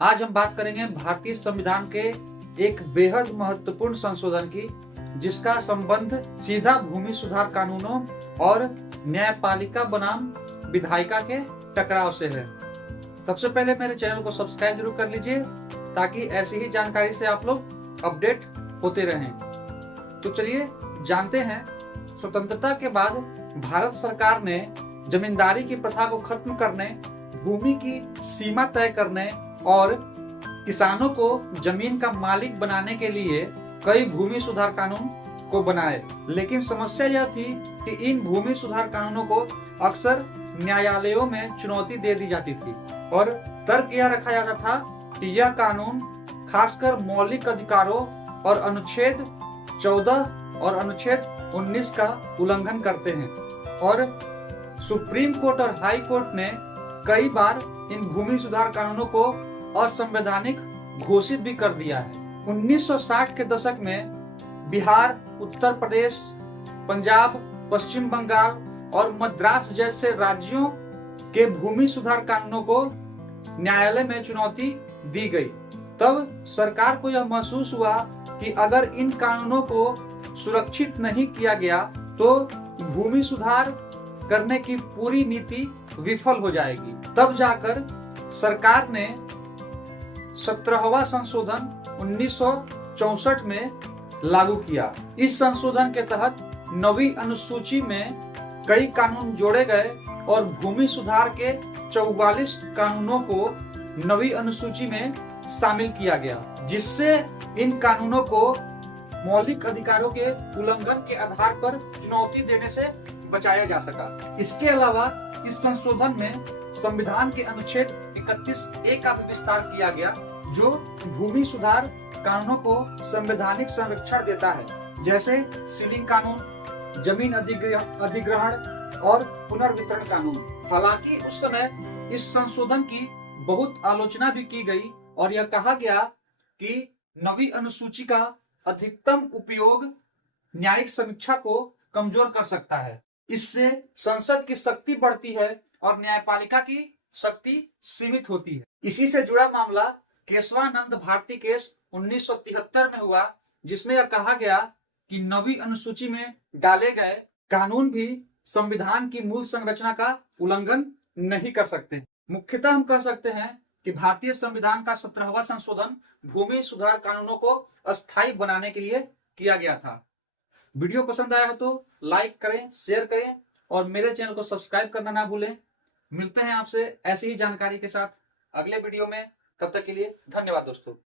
आज हम बात करेंगे भारतीय संविधान के एक बेहद महत्वपूर्ण संशोधन की, जिसका संबंध सीधा भूमि सुधार कानूनों और न्यायपालिका बनाम विधायिका के टकराव से है। सबसे पहले मेरे चैनल को सब्सक्राइब जरूर कर लीजिए ताकि ऐसी ही जानकारी से आप लोग अपडेट होते रहें। तो चलिए जानते हैं। स्वतंत्रता के बाद भारत सरकार ने जमींदारी की प्रथा को खत्म करने, भूमि की सीमा तय करने और किसानों को जमीन का मालिक बनाने के लिए कई भूमि सुधार कानून को बनाए। लेकिन समस्या यह थी कि इन भूमि सुधार कानूनों को अक्सर न्यायालयों में चुनौती दे दी जाती थी और तर्क यह रखा जाता था कि यह कानून खासकर मौलिक अधिकारों और अनुच्छेद 14 और अनुच्छेद 19 का उल्लंघन करते हैं। और सुप्रीम कोर्ट और हाई कोर्ट ने कई बार इन भूमि सुधार कानूनों को असंवैधानिक घोषित भी कर दिया है। 1960 के दशक में बिहार, उत्तर प्रदेश, पंजाब, पश्चिम बंगाल और मद्रास जैसे राज्यों के भूमि सुधार कानूनों को न्यायालय में चुनौती दी गई। तब सरकार को यह महसूस हुआ कि अगर इन कानूनों को सुरक्षित नहीं किया गया तो भूमि सुधार करने की पूरी नीति विफल हो जाएगी। तब जाकर सरकार ने 17वां संशोधन 1964 में लागू किया। इस संशोधन के तहत 9वीं अनुसूची में कई कानून जोड़े गए और भूमि सुधार के 44 कानूनों को 9वीं अनुसूची में शामिल किया गया, जिससे इन कानूनों को मौलिक अधिकारों के उल्लंघन के आधार पर चुनौती देने से बचाया जा सका। इसके अलावा इस संशोधन में संविधान के अनुच्छेद 31A का भी विस्तार किया गया, जो भूमि सुधार कानूनों को संवैधानिक संरक्षण देता है, जैसे सीलिंग कानून, जमीन अधिग्रहण और पुनर्वितरण कानून। हालांकि उस समय इस संशोधन की बहुत आलोचना भी की गई और यह कहा गया कि 9वीं अनुसूची का अधिकतम उपयोग न्यायिक समीक्षा को कमजोर कर सकता है। इससे संसद की शक्ति बढ़ती है और न्यायपालिका की शक्ति सीमित होती है। इसी से जुड़ा मामला केशवानंद भारती केस 1973 में हुआ, जिसमें यह कहा गया कि 9वीं अनुसूची में डाले गए कानून भी संविधान की मूल संरचना का उल्लंघन नहीं कर सकते। मुख्यतः हम कह सकते हैं कि भारतीय संविधान का 17वां संशोधन भूमि सुधार कानूनों को अस्थायी बनाने के लिए किया गया था। वीडियो पसंद आया हो तो लाइक करें, शेयर करें और मेरे चैनल को सब्सक्राइब करना ना भूलें। मिलते हैं आपसे ऐसी ही जानकारी के साथ अगले वीडियो में। तब तक के लिए धन्यवाद दोस्तों।